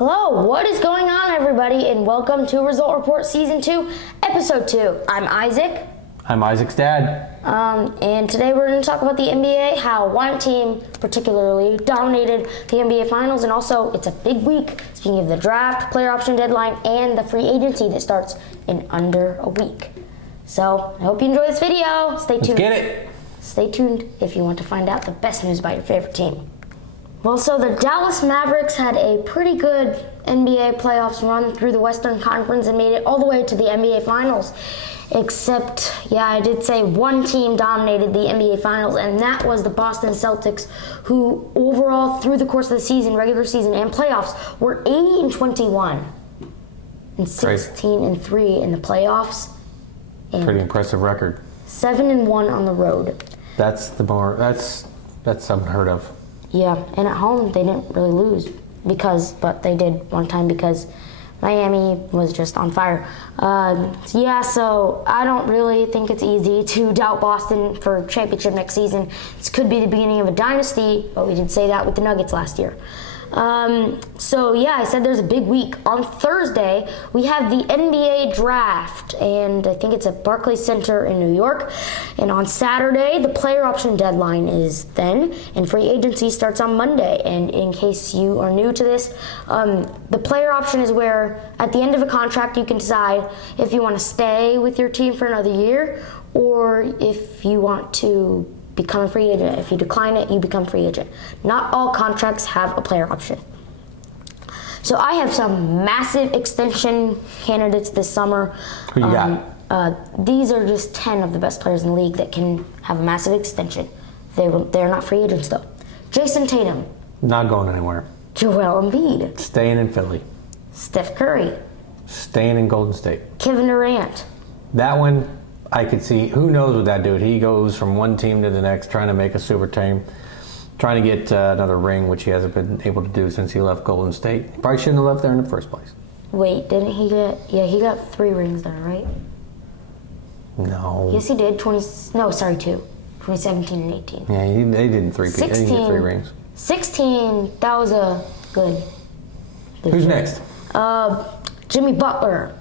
Hello, what is going on, everybody, and welcome to Result Report Season 2, Episode 2. I'm Isaac. I'm Isaac's dad. And today we're going to talk about the NBA, how one team particularly dominated the NBA Finals, and also it's a big week, speaking of the draft, player option deadline, and the free agency that starts in under a week. So, I hope you enjoy this video. Stay tuned. Let's get it. Stay tuned if you want to find out the best news about your favorite team. Well, so the Dallas Mavericks had a pretty good NBA playoffs run through the Western Conference and made it all the way to the NBA Finals. Except, I did say one team dominated the NBA Finals, and that was the Boston Celtics, who overall, through the course of the season, regular season and playoffs, were 80-21 and 16-3 in the playoffs. And pretty impressive record. 7-1 on the road. That's unheard of. Yeah, and at home they didn't really lose but they did one time because Miami was just on fire. So I don't really think it's easy to doubt Boston for championship next season. This could be the beginning of a dynasty, but we did say that with the Nuggets last year. I said there's a big week. On Thursday, we have the NBA draft, and I think it's at Barclays Center in New York. And on Saturday, the player option deadline is then, and free agency starts on Monday. And in case you are new to this, the player option is where at the end of a contract you can decide if you want to stay with your team for another year or if you want to become a free agent. If you decline it, you become free agent. Not all contracts have a player option. So I have some massive extension candidates this summer. Who you got? These are just 10 of the best players in the league that can have a massive extension. They're not free agents though. Jason Tatum. Not going anywhere. Joel Embiid. Staying in Philly. Steph Curry. Staying in Golden State. Kevin Durant. That one, I could see. Who knows with that dude? He goes from one team to the next, trying to make a super team, trying to get another ring, which he hasn't been able to do since he left Golden State. He probably shouldn't have left there in the first place. Wait, didn't he get? Yeah, he got 3 rings there, right? No. Yes, he did. 2. 2017 and 18. Yeah, they didn't 3-peat. They didn't get 3 rings. 16. That was a good. Who's next? Jimmy Butler.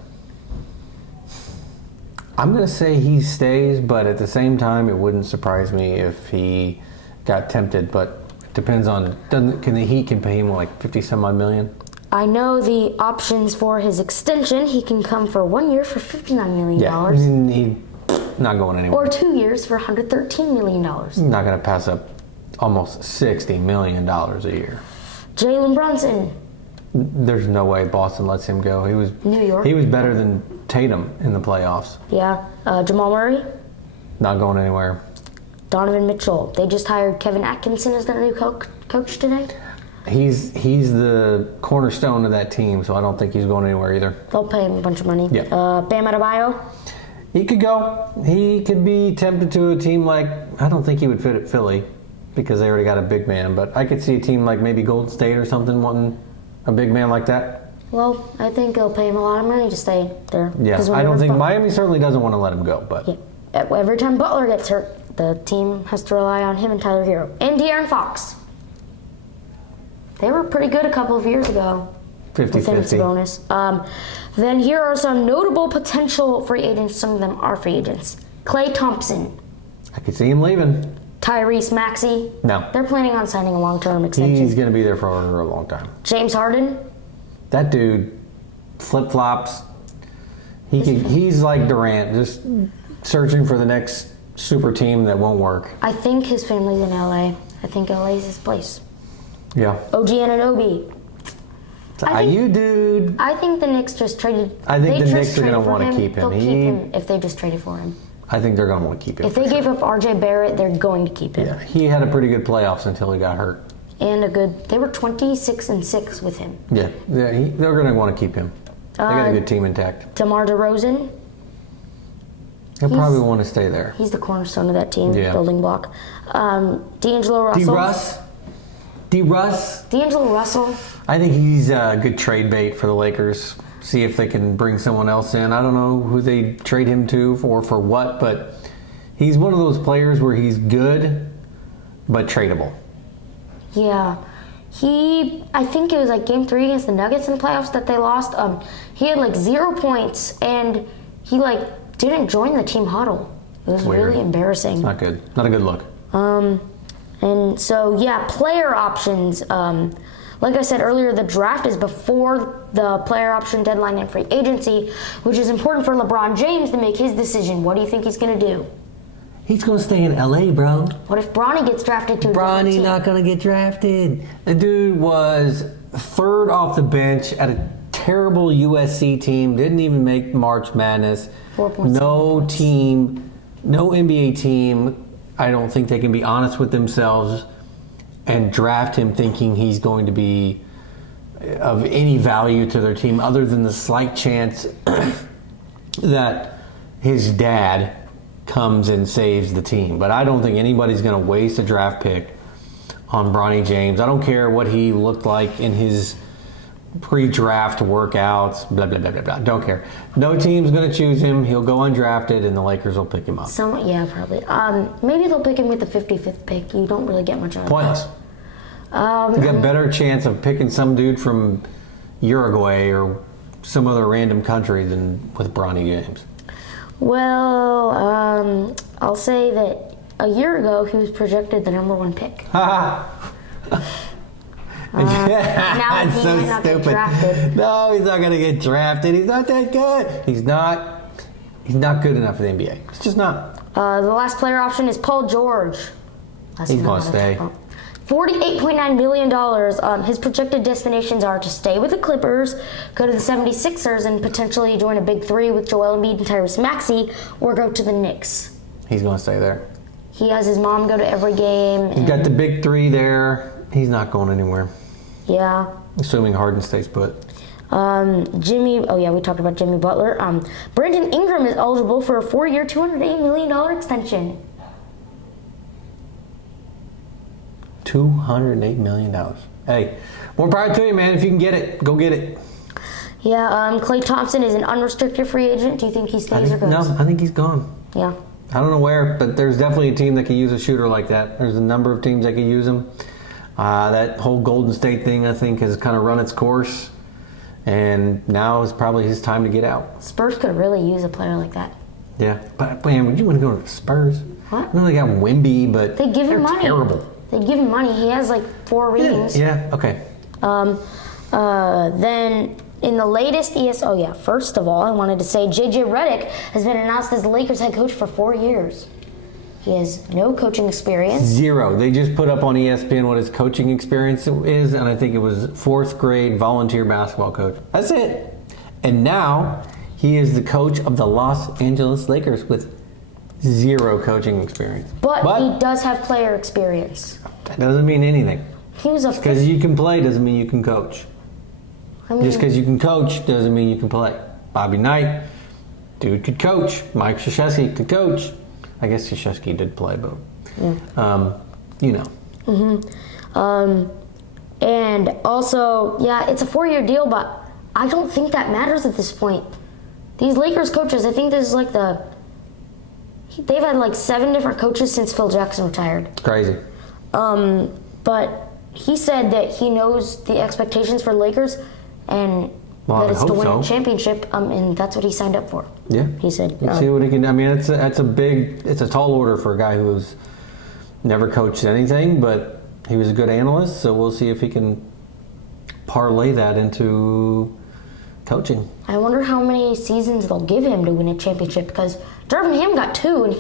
I'm going to say he stays, but at the same time, it wouldn't surprise me if he got tempted. But it depends on, the Heat can pay him like 50-some-odd million? I know the options for his extension. He can come for 1 year for $59 million. Yeah, he's not going anywhere. Or 2 years for $113 million. He's not going to pass up almost $60 million a year. Jalen Brunson. There's no way Boston lets him go. New York. He was better than Tatum in the playoffs. Yeah. Jamal Murray. Not going anywhere. Donovan Mitchell. They just hired Kevin Atkinson as their new coach today. He's the cornerstone of that team, so I don't think he's going anywhere either. They'll pay him a bunch of money. Yeah. Bam Adebayo. He could go. He could be tempted to a team like, I don't think he would fit at Philly because they already got a big man, but I could see a team like maybe Golden State or something wanting a big man like that. Well, I think they'll pay him a lot of money to stay there. Yeah, I don't think Miami certainly doesn't want to let him go, but yeah. Every time Butler gets hurt, the team has to rely on him and Tyler Hero and De'Aaron Fox. They were pretty good a couple of years ago. 50-50 bonus. Then here are some notable potential free agents. Some of them are free agents. Klay Thompson. I could see him leaving. Tyrese Maxey. No. They're planning on signing a long-term extension. He's going to be there for a long time. James Harden. That dude flip-flops. He's like Durant, just searching for the next super team that won't work. I think his family's in LA. I think LA is his place. Yeah. OG Anunoby. Dude. I think the Knicks just traded. I think the Knicks are going to want to keep him. They'll keep him if they just traded for him. I think they're going to want to keep him. If they gave up RJ Barrett, they're going to keep him. Yeah, he had a pretty good playoffs until he got hurt. And they were 26-6 with him. Yeah, they're going to want to keep him. They got a good team intact. DeMar DeRozan. He'll probably want to stay there. He's the cornerstone of that team, yeah. Building block. D'Angelo Russell. D'Angelo Russell. I think he's a good trade bait for the Lakers. See if they can bring someone else in. I don't know who they trade him to or for what, but he's one of those players where he's good but tradable. Yeah. I think it was like game 3 against the Nuggets in the playoffs that they lost. He had like 0 points, and he like didn't join the team huddle. It was Weird. really embarrassing. It's not good. Not a good look. And so, yeah, player options. Like I said earlier, the draft is before the player option deadline and free agency, which is important for LeBron James to make his decision. What do you think he's going to do? He's going to stay in LA, bro. What if Bronny gets drafted to a different Bronny team? not going to get drafted. The dude was 3rd off the bench at a terrible USC team. Didn't even make March Madness. 4.7 No points. team, no NBA team. I don't think they can be honest with themselves and draft him thinking he's going to be of any value to their team other than the slight chance that his dad comes and saves the team. But I don't think anybody's going to waste a draft pick on Bronny James. I don't care what he looked like in his pre-draft workouts, blah, blah, blah, blah, blah. Don't care. No team's going to choose him. He'll go undrafted, and the Lakers will pick him up. Yeah, probably. Maybe they'll pick him with the 55th pick. You don't really get much on Pointless. You got a better chance of picking some dude from Uruguay or some other random country than with Bronny James. Well, I'll say that a year ago he was projected the number 1 pick. Ha Now That's he so might not get stupid. drafted. No, he's not going to get drafted. He's not that good. He's not good enough for the NBA. He's just not. The last player option is Paul George. He's going to stay. $48.9 million. His projected destinations are to stay with the Clippers, go to the 76ers, and potentially join a big 3 with Joel Embiid and Tyrese Maxey, or go to the Knicks. He's going to stay there. He has his mom go to every game. You've got the big 3 there. He's not going anywhere. Yeah. Assuming Harden stays put. We talked about Jimmy Butler. Brandon Ingram is eligible for a 4-year, $208 million extension. $208 million. Hey, more power to you, man. If you can get it, go get it. Yeah, Klay Thompson is an unrestricted free agent. Do you think he stays or goes? No, I think he's gone. Yeah. I don't know where, but there's definitely a team that could use a shooter like that. There's a number of teams that could use him. That whole Golden State thing, I think, has kind of run its course. And now is probably his time to get out. Spurs could really use a player like that. Yeah, but man, would you want to go to the Spurs? What? I know they got Wemby, but They give him they're money. terrible. They give him money. He has like 4 rings. Yeah, okay. Then in the latest first of all, I wanted to say JJ Redick has been announced as the Lakers head coach for 4 years. He has no coaching experience. 0. They just put up on ESPN what his coaching experience is, and I think it was 4th grade volunteer basketball coach. That's it. And now he is the coach of the Los Angeles Lakers with 0 coaching experience. But he does have player experience. That doesn't mean anything. He was a Because you can play doesn't mean you can coach. I mean, Just because you can coach doesn't mean you can play. Bobby Knight, dude could coach. Mike Krzyzewski could coach. I guess Krzyzewski did play, but you know. And also, it's a 4-year deal, but I don't think that matters at this point. These Lakers coaches, I think this is like they've had like 7 different coaches since Phil Jackson retired. It's crazy. But he said that he knows the expectations for Lakers and that it's to win a championship, and that's what he signed up for. Yeah. He said. Let's see what he can. I mean, it's a tall order for a guy who's never coached anything, but he was a good analyst. So we'll see if he can parlay that into coaching. I wonder how many seasons they'll give him to win a championship, because Darvin Ham got 2, and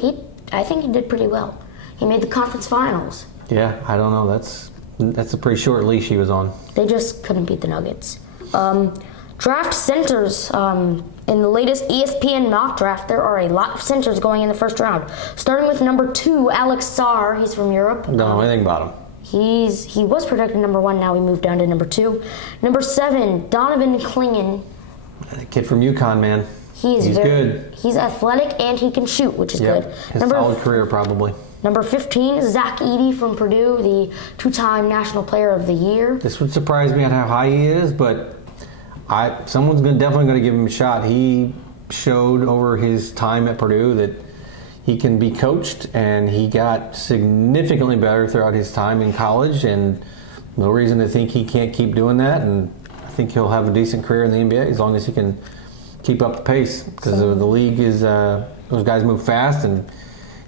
I think he did pretty well. He made the conference finals. Yeah, I don't know. That's a pretty short leash he was on. They just couldn't beat the Nuggets. Draft centers. In the latest ESPN mock draft, there are a lot of centers going in the first round. Starting with number 2, Alex Sarr. He's from Europe. Don't know anything about him. He was projected number 1. Now he moved down to number 2. Number 7, Donovan Clingan. That kid from UConn, man. He's good. He's athletic and he can shoot, which is good. His solid career probably. Number 15, Zach Edey from Purdue, the 2-time National Player of the Year. This would surprise me on how high he is, but someone's definitely going to give him a shot. He showed over his time at Purdue that he can be coached, and he got significantly better throughout his time in college, and No reason to think he can't keep doing that, and I think he'll have a decent career in the NBA as long as he can keep up the pace. Because the league is those guys move fast, and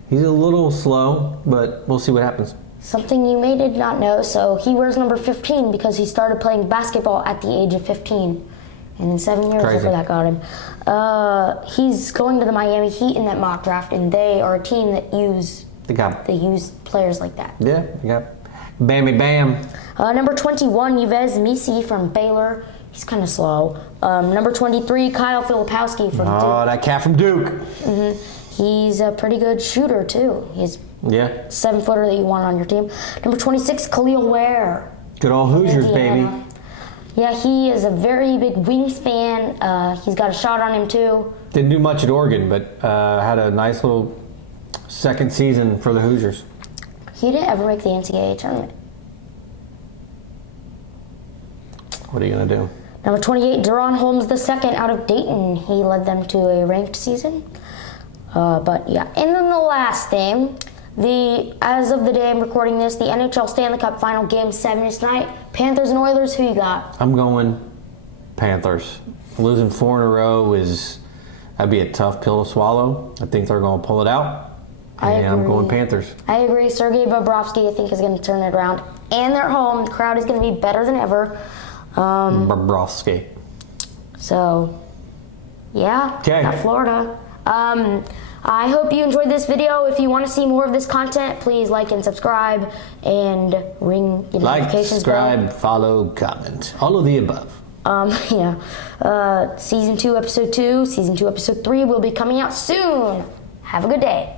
he's a little slow, but we'll see what happens. Something you may did not know, so he wears number 15 because he started playing basketball at the age of 15. And in 7 years, Crazy. look what that got him. He's going to the Miami Heat in that mock draft, and they are a team that use players like that. Yeah, you got Bammy Bam. Number 21, Yves Misi from Baylor. He's kind of slow. Number 23, Kyle Filipowski from Duke. Oh, that cat from Duke. He's a pretty good shooter, too. He's 7-footer that you want on your team. Number 26, Khalil Ware. Good old Hoosiers, Indiana. baby. Yeah, he is a very big wingspan. He's got a shot on him, too. Didn't do much at Oregon, but had a nice little second season for the Hoosiers. He didn't ever make the NCAA tournament. What are you going to do? Number 28, Deron Holmes II out of Dayton. He led them to a ranked season. But yeah, and then the last thing, as of the day I'm recording this, the NHL Stanley Cup Final Game 7 is tonight. Panthers and Oilers, who you got? I'm going Panthers. Losing 4 in a row that'd be a tough pill to swallow. I think they're going to pull it out. And I'm going Panthers. I agree. Sergei Bobrovsky, I think, is going to turn it around. And they're home. The crowd is going to be better than ever. Bobrovsky. So, yeah, Okay. Florida. I hope you enjoyed this video. If you want to see more of this content, please like and subscribe and ring the notifications bell. Subscribe, follow, comment. All of the above. Season 2, Episode 2, Season 2, Episode 3 will be coming out soon. Have a good day.